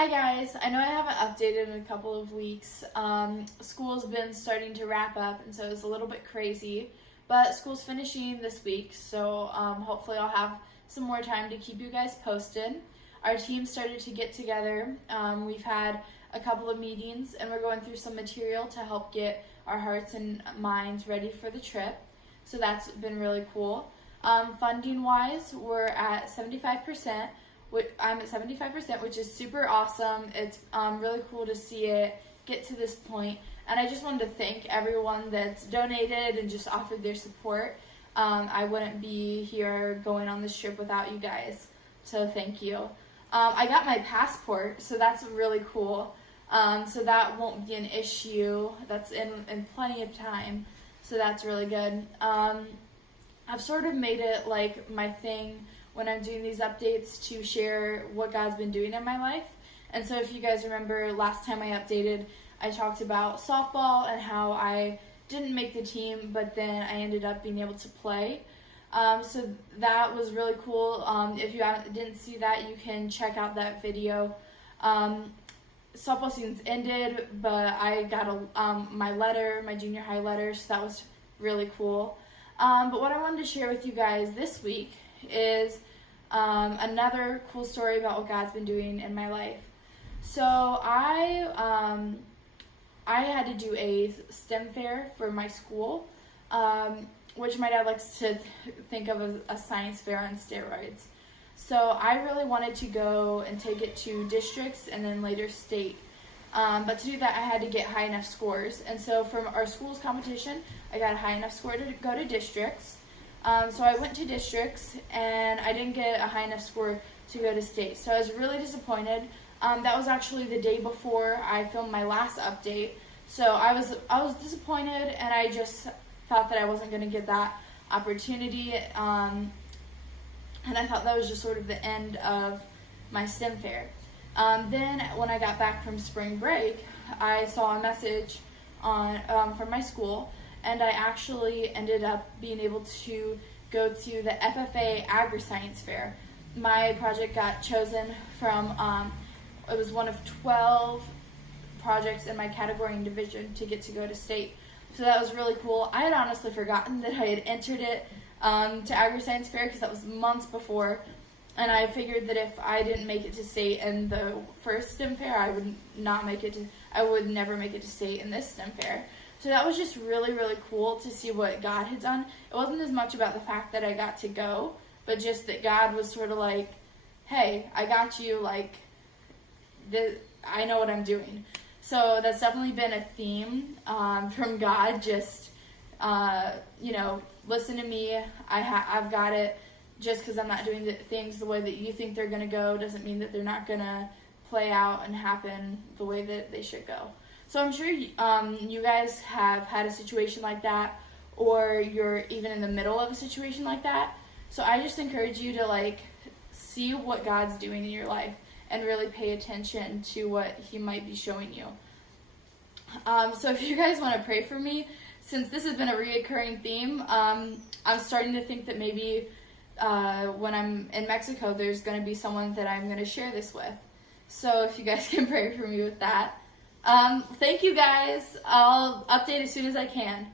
Hi guys, I know I haven't updated in a couple of weeks. School's been starting to wrap up and so it's a little bit crazy, but school's finishing this week, so hopefully I'll have some more time to keep you guys posted. Our team started to get together. We've had a couple of meetings and we're going through some material to help get our hearts and minds ready for the trip, so that's been really cool. Funding wise, we're at 75%. I'm at 75%, which is super awesome. It's really cool to see it get to this point. And I just wanted to thank everyone that's donated and just offered their support. I wouldn't be here going on this trip without you guys, so thank you. I got my passport, so that's really cool. So that won't be an issue. That's in plenty of time, so that's really good. I've sort of made it like my thing when I'm doing these updates to share what God's been doing in my life. And so if you guys remember last time I updated, I talked about softball and how I didn't make the team, but then I ended up being able to play. So that was really cool. If you didn't see that, you can check out that video. Softball season's ended, but I got my junior high letter, so that was really cool. But what I wanted to share with you guys this week is another cool story about what God's been doing in my life. So I had to do a STEM fair for my school, which my dad likes to think of as a science fair on steroids. So I really wanted to go and take it to districts and then later state. But to do that, I had to get high enough scores. And so from our school's competition, I got a high enough score to go to districts. So I went to districts and I didn't get a high enough score to go to state. So I was really disappointed. That was actually the day before I filmed my last update. So I was disappointed, and I just thought that I wasn't going to get that opportunity. And I thought that was just sort of the end of my STEM fair. Then when I got back from spring break, I saw a message from my school, and I actually ended up being able to go to the FFA Agri-Science Fair. My project got chosen from, it was one of 12 projects in my category and division to get to go to state. So that was really cool. I had honestly forgotten that I had entered it to Agri-Science Fair because that was months before. And I figured that if I didn't make it to state in the first STEM fair, I would never make it to state in this STEM fair. So that was just really, really cool to see what God had done. It wasn't as much about the fact that I got to go, but just that God was sort of like, hey, I got you, like, I know what I'm doing. So that's definitely been a theme from God, just, listen to me, I've got it. Just because I'm not doing things the way that you think they're going to go doesn't mean that they're not going to play out and happen the way that they should go. So I'm sure you guys have had a situation like that, or you're even in the middle of a situation like that. So I just encourage you to see what God's doing in your life and really pay attention to what He might be showing you. So if you guys want to pray for me, since this has been a reoccurring theme, I'm starting to think that maybe when I'm in Mexico, there's going to be someone that I'm going to share this with. So if you guys can pray for me with that. Thank you guys. I'll update as soon as I can.